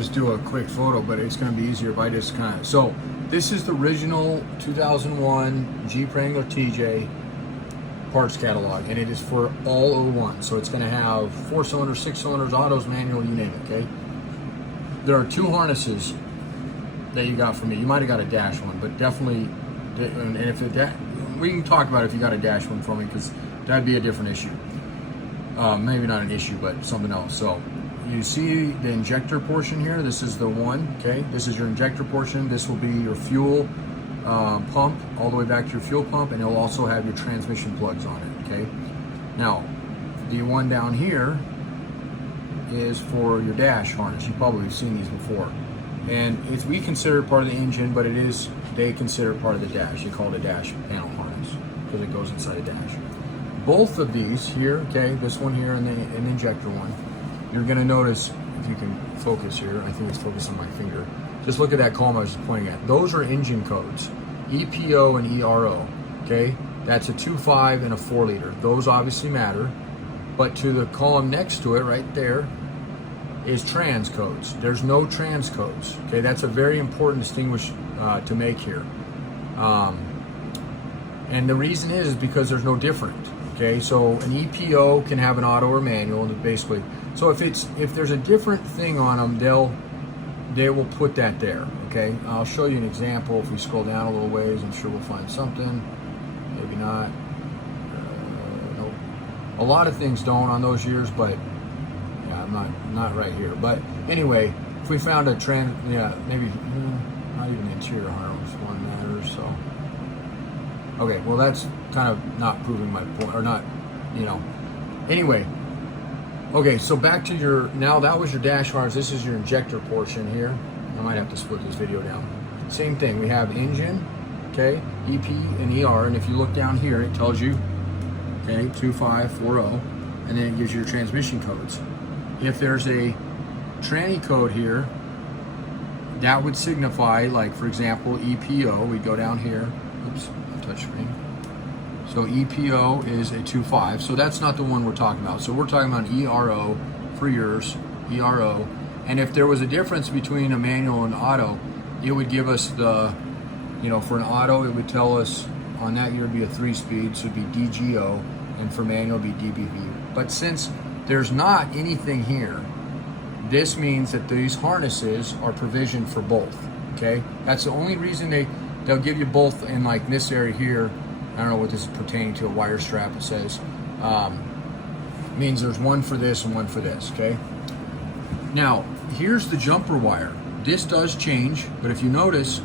just do a quick photo, but it's going to be easier if I just kind of. So this is the original 2001 Jeep Wrangler TJ parts catalog, and it is for all 01. So it's going to have 4 cylinders, 6 cylinders, autos, manual, you name it. Okay. There are 2 harnesses that you got from me. You might have got a dash one, but definitely, and if we can talk about if you got a dash one from me, because that'd be a different issue. Maybe not an issue, but something else. So you see the injector portion here. This is the one, okay? This is your injector portion. This will be your fuel pump, all the way back to your fuel pump, and it'll also have your transmission plugs on it, okay? Now, the one down here is for your dash harness. You probably have seen these before. And we consider it part of the engine, but they consider it part of the dash. They call it a dash panel harness because it goes inside a dash. Both of these here, okay, this one here and the injector one, you're gonna notice, if you can focus here, I think it's focused on my finger. Just look at that column I was pointing at. Those are engine codes, EPO and ERO, okay? That's a 2.5 and a 4 liter. Those obviously matter, but to the column next to it right there is trans codes. There's no trans codes, okay? That's a very important distinguish to make here. And the reason is because there's no different. Okay, so an EPO can have an auto or manual, basically. So if there's a different thing on them, they will put that there. Okay, I'll show you an example. If we scroll down a little ways, I'm sure we'll find something. Maybe not. Nope. A lot of things don't on those years, but yeah, I'm not right here. But anyway, if we found a maybe not even interior harness one matters. So. Okay, well that's kind of not proving my point, or not, Anyway, okay, so back to now that was your dash harness. This is your injector portion here. I might have to split this video down. Same thing, we have engine, okay, EP and ER, and if you look down here, it tells you, okay, 2540, and then it gives you your transmission codes. If there's a tranny code here, that would signify, like for example, EPO, we go down here, oops, touchscreen. So EPO is a 2.5, so that's not the one we're talking about. So we're talking about ERO for yours, ERO. And if there was a difference between a manual and auto, it would give us the, for an auto, it would tell us on that year would be a 3-speed, so it'd be DGO, and for manual it'd be DBV. But since there's not anything here, this means that these harnesses are provisioned for both, okay? That's the only reason they'll give you both in like this area here. I don't know what this is pertaining to, a wire strap, it says. Means there's one for this and one for this, okay? Now, here's the jumper wire. This does change, but if you notice,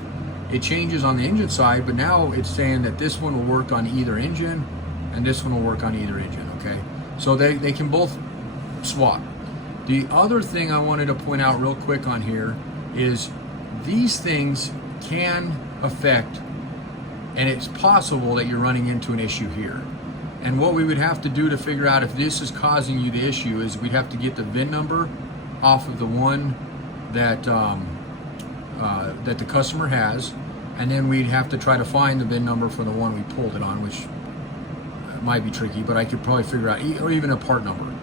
it changes on the engine side, but now it's saying that this one will work on either engine and this one will work on either engine, okay? So they can both swap. The other thing I wanted to point out real quick on here is these things can affect, and it's possible that you're running into an issue here. And what we would have to do to figure out if this is causing you the issue is we'd have to get the VIN number off of the one that that the customer has, and then we'd have to try to find the VIN number for the one we pulled it on, which might be tricky, but I could probably figure out, or even a part number,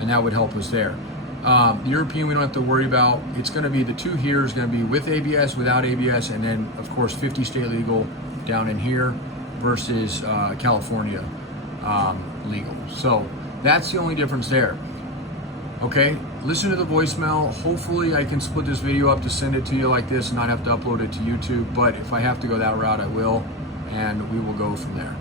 and that would help us there. The European we don't have to worry about. It's going to be the 2 here is going to be with ABS, without ABS, and then of course 50 state legal down in here versus California legal. So that's the only difference there. Okay, listen to the voicemail. Hopefully I can split this video up to send it to you like this and not have to upload it to YouTube, but if I have to go that route I will, and we will go from there.